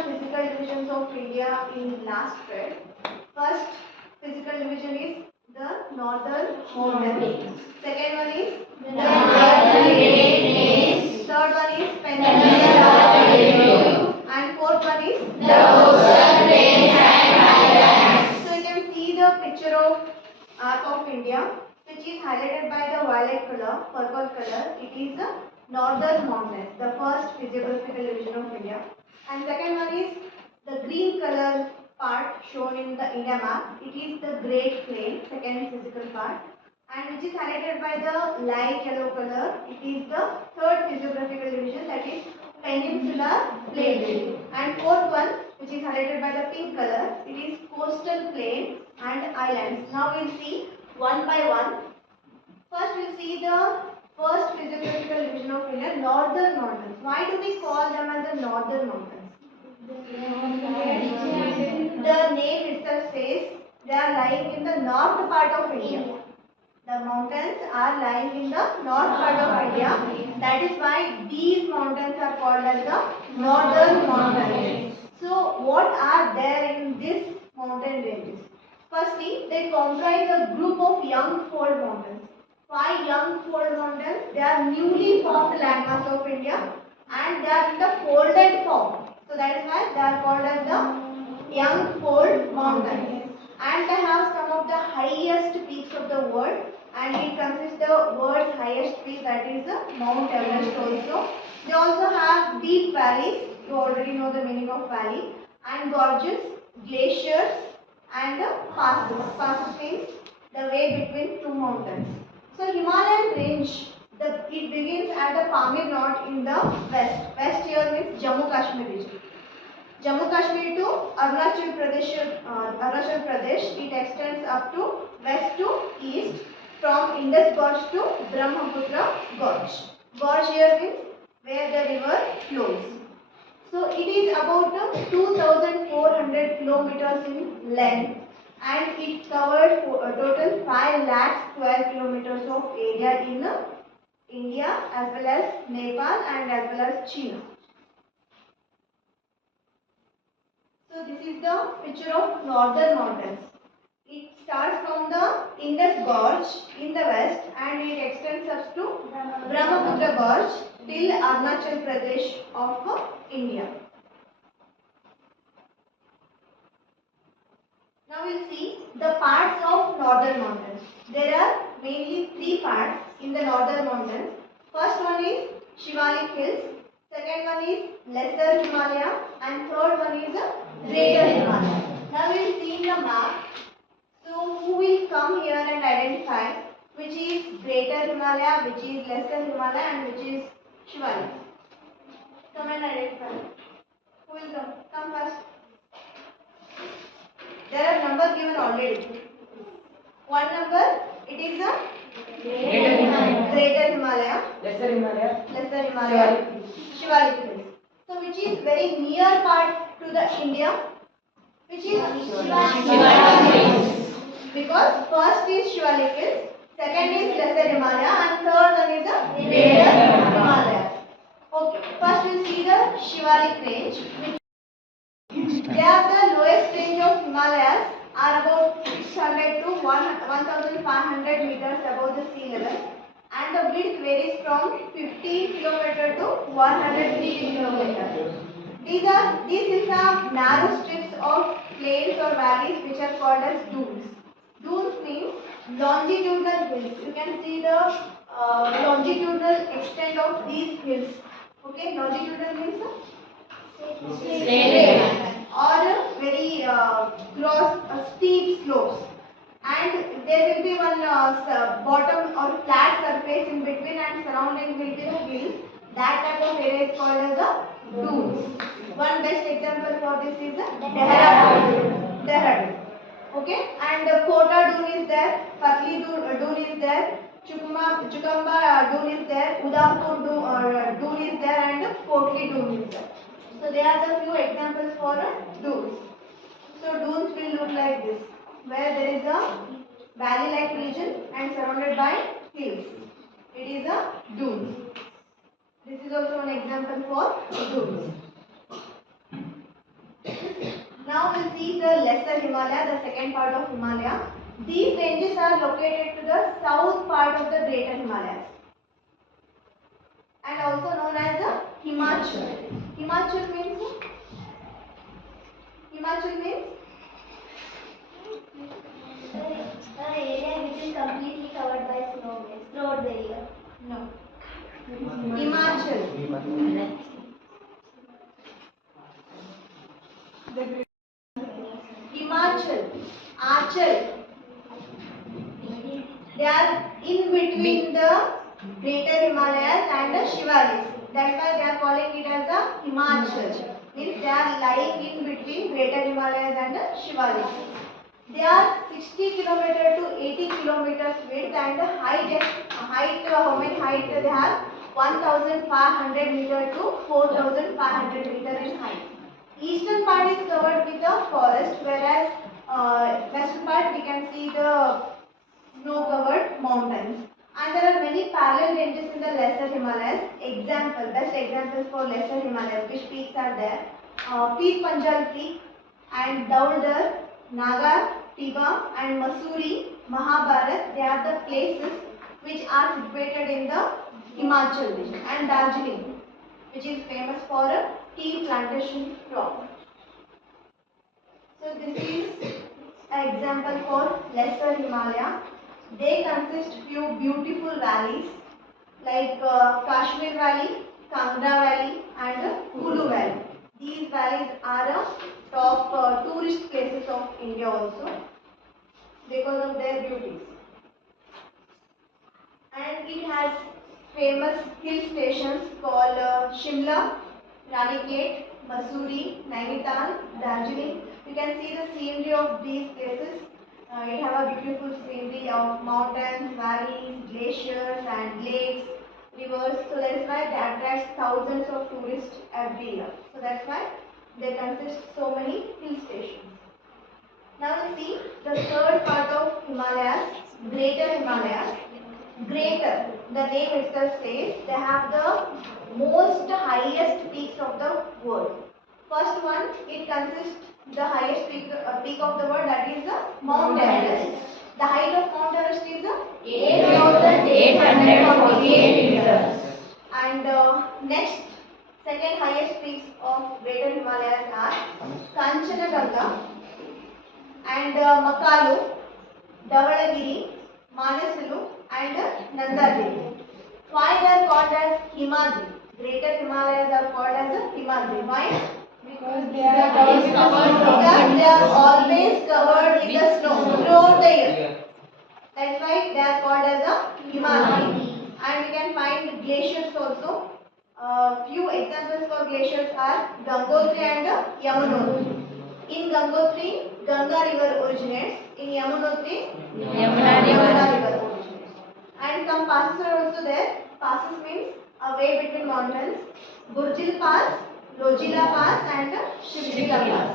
the physical divisions of India in last thread. First physical division is the northern mountains. Second one is the northern ranges. Third one is peninsula. And fourth one is the coastal plains and highlands. So you can see the picture of map of India, which is highlighted by the violet color, purple color. It is the northern mountains, the first physiographical division of India. And second one is the green color part shown in the India map. It is the Great Plain, second physical part. And which is highlighted by the light yellow color. It is the third physiographical division, that is Peninsular Plain. And fourth one, which is highlighted by the pink color, it is Coastal Plain and Islands. Now we'll see one by one. First we'll see the first physiographical division of India, northern mountains. Why do we call them as the northern mountains? The name itself says they are lying in the north part of India. The mountains are lying in the north part of India. That is why these mountains are called as the northern mountains. So what are there in this mountain ranges? Firstly, they comprise a group of young fold mountains. Why young fold mountains? They are newly formed landmass of India and they are in the folded form. So that is why they are called as the young fold mountains. And they have some of the highest peaks of the world, and it consists the world's highest peak, that is Mount Everest also. They also have deep valleys, you already know the meaning of valley, and gorges, glaciers and passes. Passes means the way between two mountains. So Himalayan range, it begins at the Pamir Knot in the west. West here means Jammu Kashmir region. Jammu Kashmir to Arunachal Pradesh, it extends up to west to east from Indus Gorge to Brahmaputra Gorge. Gorge here means where the river flows. So it is about 2,400 kilometers in length and it covers a total 5 lakh square kilometers of area in India as well as Nepal and as well as China. So this is the picture of northern mountains. It starts from the Indus Gorge in the west and it extends up to Brahmaputra Gorge till Arunachal Pradesh of India. Now we will see the parts of northern mountains. There are mainly three parts in the northern mountains. First one is Shivalik Hills, second one is Lesser Himalaya and third one is Greater Himalaya. Now we will see in the map. So who will come here and identify which is Greater Himalaya, which is Lesser Himalaya and which is Shivalik? Come and identify. Who will come? Come first. There are numbers given already. One number, it is the Greater Himalaya, Lesser Himalaya, Shivalik Hills. So which is very near part to the India? Which is Shivalik Hills. Because first is Shivalik Hills, second is Lesser Himalaya and third one is the Greater Himalaya. Okay, first we will see the Shivalik range. They are the lowest range of Himalayas, are about 600 to 1500 meters above the sea level, and the width varies from 50 km to 150 km. These is the narrow strips of plains or valleys which are called as dunes. Dunes means longitudinal hills. You can see the longitudinal extent of these hills. Okay, longitudinal means straight or very steep slopes, and there will be one bottom or flat surface in between and surrounding will be the hills. That type of area is called as the dunes. One best example for this is Dehradun. Okay, and Kota Dune is there, Patli Dune is there, Chukamba Dune is there, Udhampur Dune is there, and Kotli Dune is there. So they are the few examples for dunes. So dunes will look like this, where there is a valley-like region and surrounded by hills. It is a dune. This is also an example for dunes. Now we'll see the lesser Himalaya, the second part of Himalaya. These ranges are located to the south part of the greater Himalayas and also known as the Himachal. Himachal means The area which is completely covered by snow throughout the year. no. Himachal. Himachal, Achal. They are in between the greater Himalayas and the Shivalis. That's why they are calling it as the Himachal. Means they are lying in between greater Himalayas and the Shivalis. They are 60 kilometers to 80 kilometers width and the height, how many height they have? 1500 meter to 4500 meter in height. Eastern part is covered with the forest, whereas western part we can see the snow-covered mountains. And there are many parallel ranges in the lesser Himalayas. Best examples for lesser Himalayas, which peaks are there? Peak Panjal Peak and Daudar, Naga, Tiba and Masuri, Mahabharat. They are the places which are situated in the Himachal region, and Darjeeling, which is famous for a tea plantation crop. So this is an example for lesser Himalaya. They consist few beautiful valleys like Kashmir Valley, Kangra Valley and Kulu Valley. These valleys are top tourist places of India also because of their beauties. And it has famous hill stations called Shimla, Ranikhet, Mussoorie, Nainital, Darjeeling. You can see the scenery of these places. It have a beautiful scenery of mountains, valleys, glaciers and lakes, rivers. So that is why they attract thousands of tourists every year. So that's why they consist so many hill stations. Now we see the third part of Himalayas, Greater Himalayas. Greater, the name itself says, they have the most highest peaks of the world. First one, it consists the highest peak of the world, that is the Mount Everest. The height of Mount Everest is 8,848 meters. And next, second highest peaks of Greater Himalayas are Kanchanjunga and Makalu, Dhavalagiri, Manasulu and Nandagiri. Why they are called as Himadri? Greater Himalayas are called as a Himadri. Why? Because they are always covered with the snow throughout the year. That's why they are called as a Himadri. And we can find glaciers also. Few examples for glaciers are Gangotri and Yamunotri. In Gangotri, Ganga river originates. In Yamunotri, Yamuna river originates. And some passes are also there. Passes means a way between mountains. Burjil Pass, Lojila Pass and Shivjila Pass.